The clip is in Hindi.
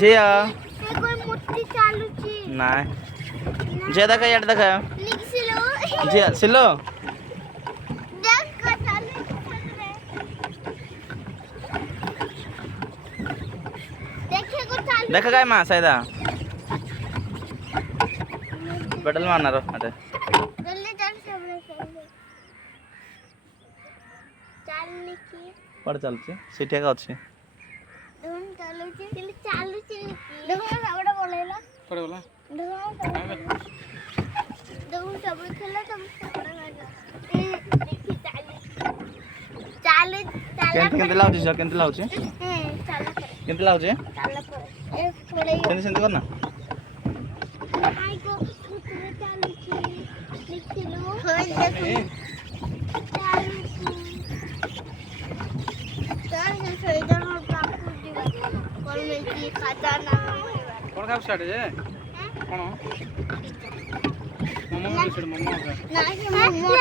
ଝିଅ ଚାଲୁଛି ନାଇଁ ଝିଅ ଦେଖ ଇଆଡ଼େ ଦେଖ ନିକିସିଲୋ ଝିଅ ସିଲୋ ଦେଖ ଚାଲୁଛି देखो चालू देखा काय मा सायदा पेडल मारणार अरे जल्दी चल सबरे चालनी की पड चालची सिटी का ଅଛି दोन चालूची तिला चालूची देखो सावडा बोलायला पडे बोला दोन सबरे खेळला तर सावडा वाजला देखी चालू केंत लावची ଝିଅ କେମିତି ଲାଗୁଛି चालू କେମିତି ଲାଗୁଛି चालू ए थोड़े ସେମିତି ସେମିତି କର ନା आई को उतरे चालूची निकलो होय देखो कौन खाप स्टार्ट है कौन मोमो स्टार्ट मोमो